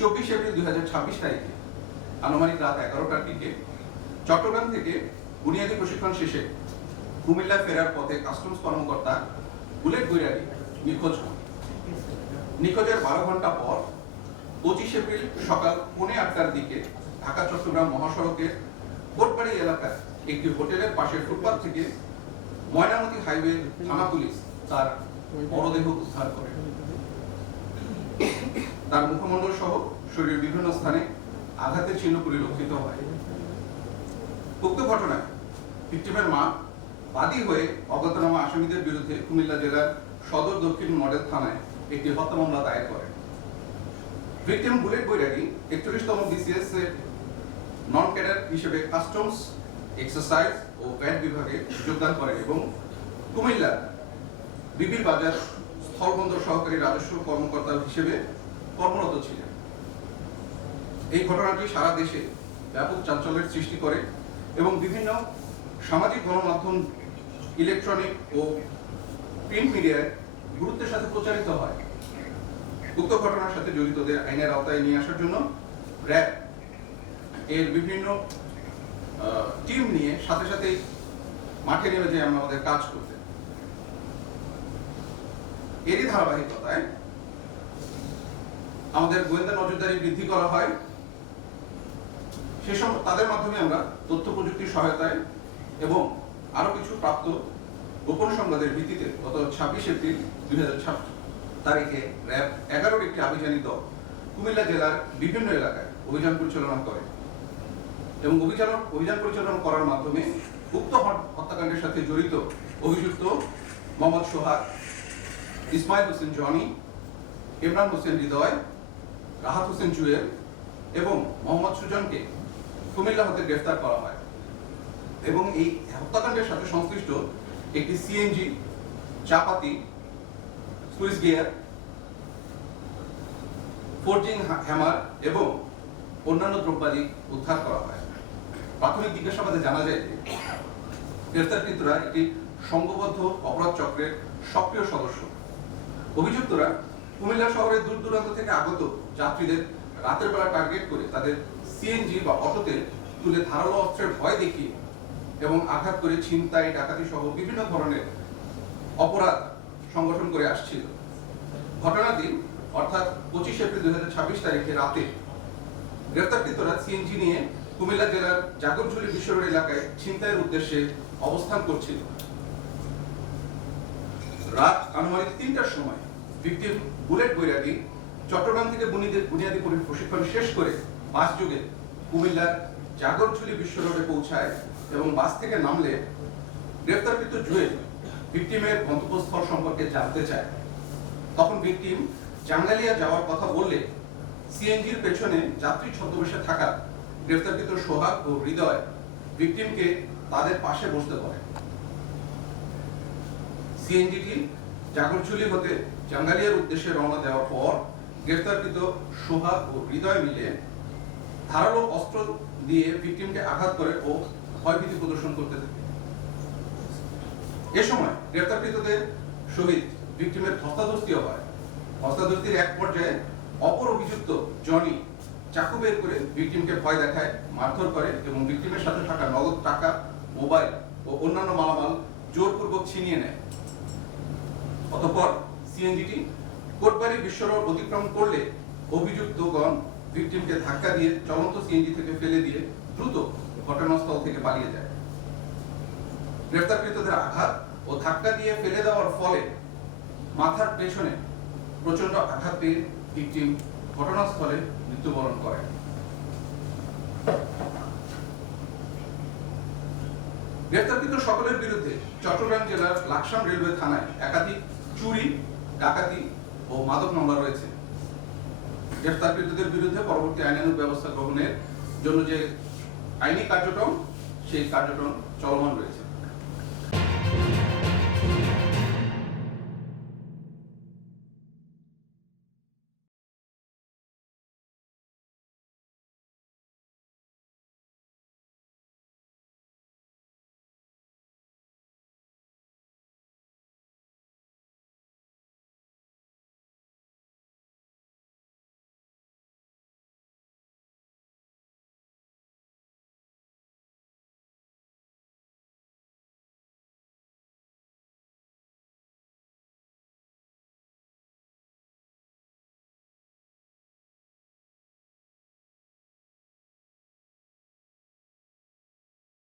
24 April 2026 তারিখে আনুমানিক রাত 11টার দিকে চট্টগ্রাম থেকে বুনিয়াদী প্রশিক্ষণ শেষে কুমিল্লা ফেরার পথে কাস্টমস কর্মকর্তা বুলেট গৈরারী নিখোঁজ হন। নিখোঁজের 12 ঘন্টা পর 25 এপ্রিল সকাল 8:45টার দিকে ঢাকা চট্টগ্রাম মহাসড়কের কোটবাড়ি এলাকার একটি হোটেলের পাশের ফুটপাথ থেকে ময়নামতি হাইওয়ে থানা পুলিশ তার মরদেহ উদ্ধার করে। তার মুখমণ্ডল সহ শরীরের বিভিন্ন স্থানে আঘাতের চিহ্ন পরিলক্ষিত হয়। উক্ত ঘটনায় ভিকটিমের মা বাদী হয়ে অজ্ঞাতনামা আসামিদের বিরুদ্ধে কুমিল্লা জেলার সদর দক্ষিণ মডেল থানায় একটি হত্যা মামলা দায়ের করে। ভিকটিম বুলেট গৈরারী 41তম বিসিএস এর নন ক্যাডার হিসেবে কাস্টমস, এক্সারসাইজ ও ভ্যাট বিভাগে যোগদান করেন এবং কুমিল্লা বিবির বাজার স্থলবন্দর সহকারী রাজস্ব কর্মকর্তা হিসেবে কর্মরত ছিলেন। এই ঘটনাটি সারা দেশে ব্যাপক চাঞ্চল্যের সৃষ্টি করে এবং বিভিন্ন সামাজিক গণমাধ্যম, ইলেকট্রনিক ও প্রিন্ট মিডিয়ায় গুরুত্বের সাথে প্রচারিত হয়। উক্ত ঘটনার সাথে জড়িতদের আইনের আওতায় নিয়ে আসার জন্য র্যাব এর বিভিন্ন টিম নিয়ে সাথে সাথেই মাঠে নেমে যে আমরা আমাদের কাজ করতে। এরই ধারাবাহিকতায় আমাদের গোয়েন্দা নজরদারি বৃদ্ধি করা হয়। সেসব তাদের মাধ্যমে আমরা তথ্য প্রযুক্তির সহায়তায় এবং আরো কিছু প্রাপ্ত গোপন সংবাদের ভিত্তিতে গত 26 এপ্রিল 2026 তারিখে র্যাব 11-র একটি আভিযানী দল কুমিল্লা জেলার বিভিন্ন এলাকায় অভিযান পরিচালনা করে এবং অভিযান পরিচালনা করার মাধ্যমে উক্ত হত্যাকাণ্ডের সাথে জড়িত অভিযুক্ত মোহাম্মদ সোহাগ, ইসমাইল হোসেন জনি, ইমরান হোসেন হৃদয়, রাহাত হোসেন জুয়েল এবং মোহাম্মদ সুজনকে কুমিল্লা হতে গ্রেফতার করা হয় এবং এই হত্যাকাণ্ডের সাথে সংশ্লিষ্ট একটি সিএনজি, চাপাতি, সুইচ গিয়ার, ফোর্জিং হ্যামার এবং অন্যান্য দ্রব্যাদি উদ্ধার করা হয়। প্রাথমিক জিজ্ঞাসাবাদে জানা যায় যে গ্রেফতারকৃতরা একটি সংঘবদ্ধ অপরাধ চক্রের সক্রিয় সদস্য। অভিযুক্তরা কুমিল্লা শহরের দূর দূরান্ত থেকে আগত যাত্রীদের রাতের বেলা টার্গেট করে তাদের সিএনজি বা অটোতে তুলে ধারালো অস্ত্রের ভয় দেখিয়ে এবং আঘাত করে ছিনতাই, ডাকাতি সহ বিভিন্ন ধরনের অপরাধ সংগঠন করে আসছিল। ঘটনাটি অর্থাৎ 25 এপ্রিল 2026 তারিখে রাতে গ্রেফতারকৃতরা সিএনজি নিয়ে কুমিল্লা জেলার জাগরঝুলি বিশ্ব রোড এলাকায় ছিনতাইয়ের উদ্দেশ্যে অবস্থান করছিল। রাত আনুমানিক 3টার সময় ভিকটিম বুলেট গৈরারী চট্টগ্রাম থেকে বুনিয়াদী প্রশিক্ষণ শেষ করে বাস যোগে কুমিল্লার জাগরঝুলি বিশ্ব রোডে পৌঁছায় এবং বাস থেকে নামলে গ্রেফতারকৃত জুয়েল ভিকটিমের গন্তব্যস্থল সম্পর্কে জানতে চায়। তখন ভিকটিম জাঙ্গালিয়া যাওয়ার কথা বললে সিএনজির পেছনে যাত্রী ছদ্মবেশে থাকা গ্রেফতারকৃত সোহাগ ও হৃদয় ভিকটিমকে তাদের পাশে বসতে বলে। সিএনজিটি জাগরঝুলি হতে জাঙ্গালিয়ার উদ্দেশ্যে রওনা দেওয়ার পর গ্রেফতারকৃত সোহাগ ও হৃদয় মিলে ধারালো অস্ত্র দিয়ে ভিকটিমকে আঘাত করে ও ভয়ভীতি প্রদর্শন করতে থাকে। এ সময় গ্রেফতারকৃতদের সহিত ভিকটিমের ধস্তাধস্তিও হয়। ধস্তাধস্তির এক পর্যায়ে অপর অভিযুক্ত জনি চাকু বের করে ভিকটিমকে ভয় দেখায়, মারধর করে এবং ভিকটিমের সাথে থাকা নগদ টাকা, মোবাইল ও অন্যান্য মালামাল জোরপূর্বক ছিনিয়ে নেয়। অতঃপর সিএনজিটি কোটবাড়ি বিশ্ব রোড অতিক্রম করলে অভিযুক্তগণ ভিকটিমকে ধাক্কা দিয়ে চলন্ত সিএনজি থেকে ফেলে দিয়ে দ্রুত ঘটনাস্থল থেকে পালিয়ে যায়। গ্রেফতারকৃতদের আঘাত ও ধাক্কা দিয়ে ফেলে দেওয়ার ফলে মাথার পেছনে প্রচন্ড আঘাত পেয়ে ভিকটিম ঘটনাস্থলে মৃত্যুবরণ করে। গ্রেফতারকৃত সকলের বিরুদ্ধে চট্টগ্রাম জেলার লাকসাম রেলওয়ে থানায় একাধিক চুরি, ডাকাতি ও মাদক মামলা রয়েছে। গ্রেফতারকৃতদের বিরুদ্ধে পরবর্তী আইনানুগ ব্যবস্থা গ্রহণের জন্য যে আইনি কার্যক্রম, সেই কার্যক্রম চলমান রয়েছে।